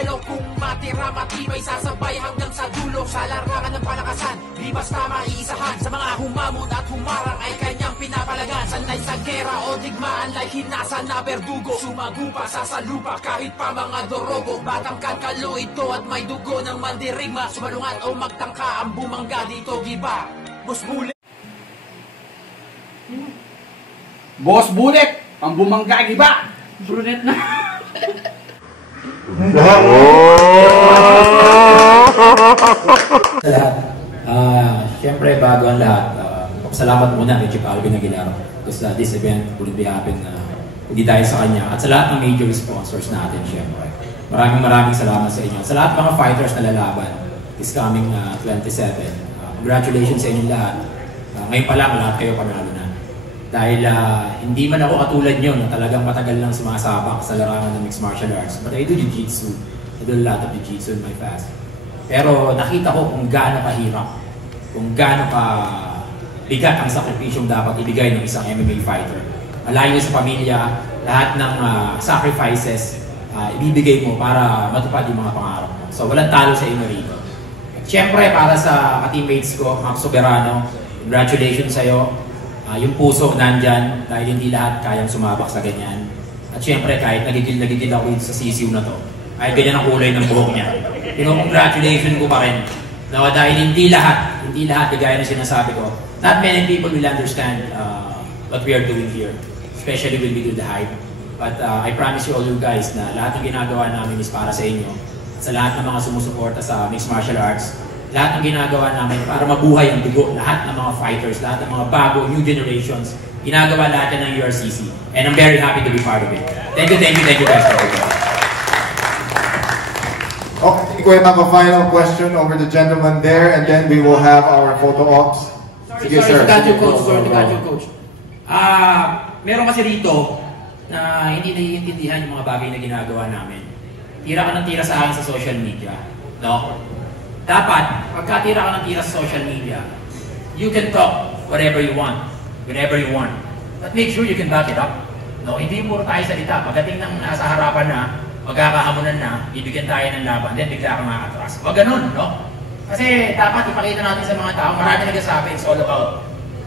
duelo. Kung matira matibay, sasabay hanggang sa dulo. Sa larangan ng palakasan, di basta maiisahan. Sa mga humamon at humarang ay kanyang pinapalagan. Sanay sa gera o digmaan, like hinasa na berdugo. Sumagupa sa salupa kahit pa mga dorogo. Batang kankalo ito at may dugo ng mandirigma. Sumalungat o magtangka ang bumangga dito, giba. Boss Bullet. Boss Bullet, ang bumangga, giba. Brunet na. Sa lahat, syempre bago ang lahat, salamat muna kay Chief Alvin Aguilar because this event wouldn't be happen hindi tayo sa kanya. At sa lahat ng major sponsors natin, syempre. Maraming salamat sa inyo. Sa lahat ng mga fighters na lalaban this coming 27. Congratulations sa inyong lahat. Ngayon pa lang, lahat kayo panalo na. Dahil hindi man ako katulad nyo na talagang matagal lang sumasabak sa larangan ng mixed martial arts. But I do jiu-jitsu. I do a lot of jiu-jitsu in my past. Pero nakita ko kung gaano kahirap, kung gaano ka bigat ang sakripisyong dapat ibigay ng isang MMA fighter. Malayo sa pamilya, lahat ng sacrifices ibibigay mo para matupad yung mga pangarap mo. So walang talo sa inyo rito. At syempre para sa ka-teammates ko, Max Soberano, congratulations sa'yo. Yung puso nandyan dahil hindi lahat kayang sumabak sa ganyan. At syempre kahit nagigil ako sa sisiw na to, ay ganyan ang kulay ng buhok niya. Congratulations ko pa rin. No, dahil hindi lahat gaya na sinasabi ko, not many people will understand what we are doing here. Especially when we do the hype. But I promise you all you guys na lahat ng ginagawa namin is para sa inyo. At sa lahat ng mga sumusuporta sa mixed martial arts, lahat ng ginagawa namin para mabuhay ang dugo, lahat ng mga fighters, lahat ng mga bago, new generations, ginagawa lahat ng URCC. And I'm very happy to be part of it. Thank you guys for it. Okay, I think we have a final question over the gentleman there, and then we will have our photo ops. Sorry to cut you, coach. Meron kasi rito na hindi naiintindihan yung mga bagay na ginagawa namin. Tira ka ng tira sa akin sa social media. No? Dapat, pagkatira ka ng tira sa social media, you can talk whatever you want, whenever you want. But make sure you can back it up. No, hindi puro tayo salita. Pagdating ng nasa harapan na, magkakahamunan na, bibigyan tayo ng laban, then bigla kang makatras. Huwag ganun, no? Kasi dapat ipakita natin sa mga tao, marami nagsasabi, it's all about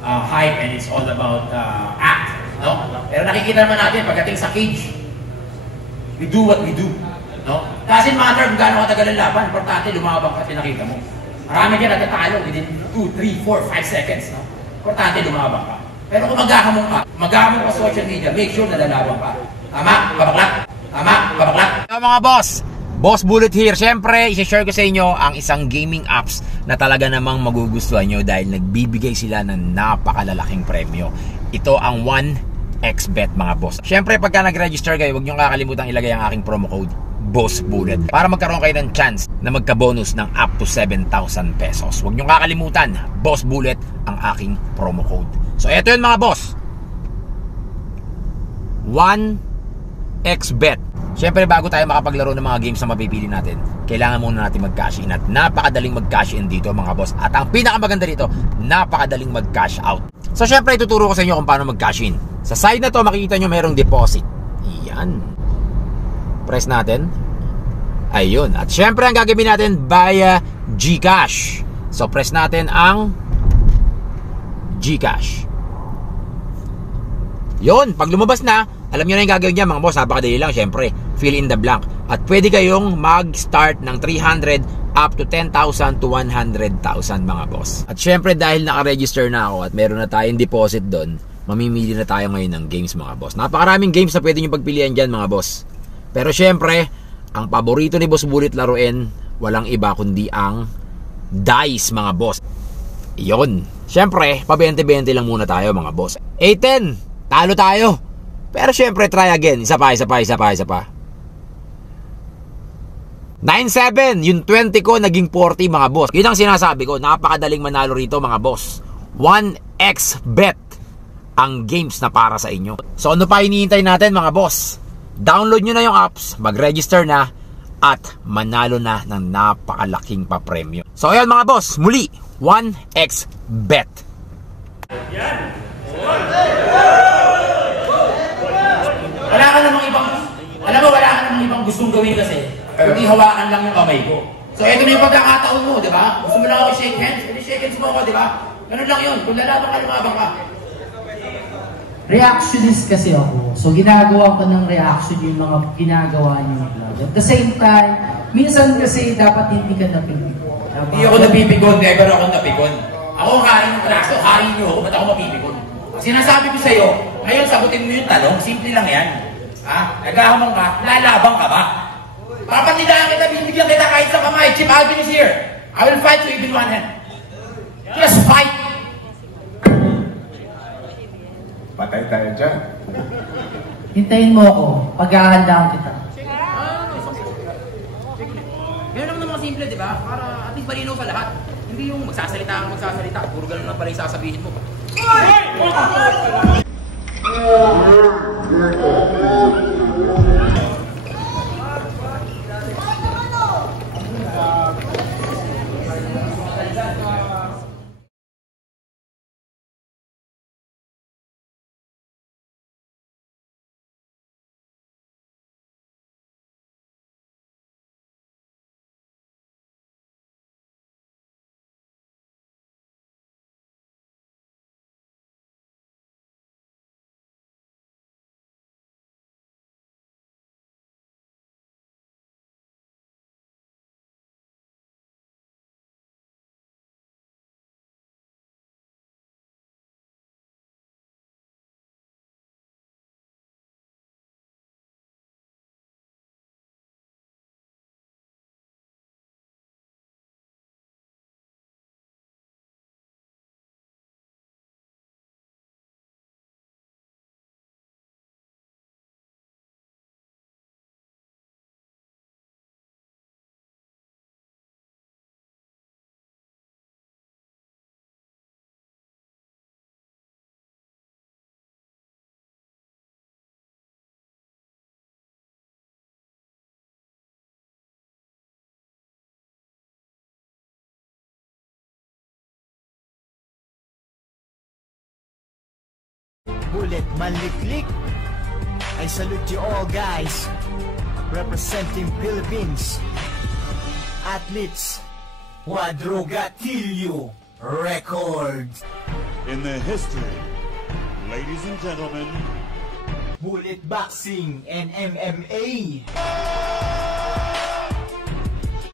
hype and it's all about act, no? Pero nakikita naman natin, pagdating sa cage, we do what we do. No? Doesn't matter kung gaano katagal ang laban, importante lumabang ka at pinakita mo. Marami dyan natatalo within 2, 3, 4, 5 seconds. No? Importante lumabang ka. Pero kung maghahamon ka sa social media, make sure na lalabang ka. Tama? Kabaklat? Mga Boss Bullet here. Siyempre, i-share ko sa inyo ang isang gaming apps na talaga namang magugustuhan nyo dahil nagbibigay sila ng napakalalaking premyo. Ito ang 1xBet mga boss. Siyempre, pagka nag-register kayo, huwag nyo kakalimutan ilagay ang aking promo code Boss Bullet para magkaroon kayo ng chance na magka-bonus ng up to 7,000 pesos. Huwag nyo kakalimutan, Boss Bullet ang aking promo code. So eto yun mga boss, 1xBet. Siyempre bago tayo makapaglaro ng mga games na mapipili natin, kailangan muna natin mag-cash in. At napakadaling mag-cash in dito mga boss. At ang pinakamaganda dito, napakadaling mag-cash out. So siyempre ituturo ko sa inyo kung paano mag-cash in. Sa side na to makikita nyo merong deposit. Yan. Press natin. Ayun. At syempre ang gagawin natin via GCash. So press natin ang GCash. Yun. Pag lumabas na, alam nyo na yung gagawin niya mga boss. Napakadali lang syempre. Fill in the blank. At pwede kayong mag-start ng 300 up to 10,000 to 100,000 mga boss. At syempre dahil naka-register na ako at meron na tayong deposit doon, mamimili na tayo ngayon ng games mga boss. Napakaraming games na pwede nyo pagpilian dyan mga boss. Pero syempre, ang paborito ni Boss Bullet laruin, walang iba kundi ang dice mga boss. Iyon. Syempre, pa 20-20 lang muna tayo mga boss. 8-10, talo tayo. Pero syempre, try again. Isa pa. 9-7, yung 20 ko naging 40 mga boss. Yun ang sinasabi ko, napakadaling manalo rito mga boss. 1xBet ang games na para sa inyo. So ano pa hinihintay natin mga boss? Download nyo na yung apps, mag-register na, at manalo na ng napakalaking papremyo. So ayan mga boss, muli 1xBet. Wala ka namang ibang gustong gawin kasi, hindi hawakan lang yung kamay ko. So, ito na yung pagkakataon mo, di ba? Gusto mo lang ako shake hands? Hindi shake hands mo ako, di ba? Ganun lang yun. Kung lalaban ka, lumabang ka. Reactionist kasi ako. So, ginagawa ko ng reaction yung mga ginagawa niyo. At the same time, minsan kasi dapat hindi ka napipikon. Hindi ako napipikon, never ako napikon. Ako ang hain ng traso, hain niyo ako, ba't ako mapipikon? Sinasabi ko sa'yo, ngayon sagutin mo yung tanong, simple lang yan. Ha? Naghahamon ka, lalabang ka ba? Papandilaan kita, bibigyan kita kahit sa kamay. Chip Alvin is here. I will fight you even one hand. Just fight! Patay tayo dyan. Hintayin mo ako, paghahandaan kita. Ganun naman mga simple, di ba? Para at least malinaw sa lahat. Hindi yung magsasalita. Puro ganun lang pala yung sasabihin mo. Bullet Manliklik. I salute you all, guys. Representing Philippines. Athletes. Quadrogatillo Records. In the history, ladies and gentlemen, Bullet Boxing and MMA.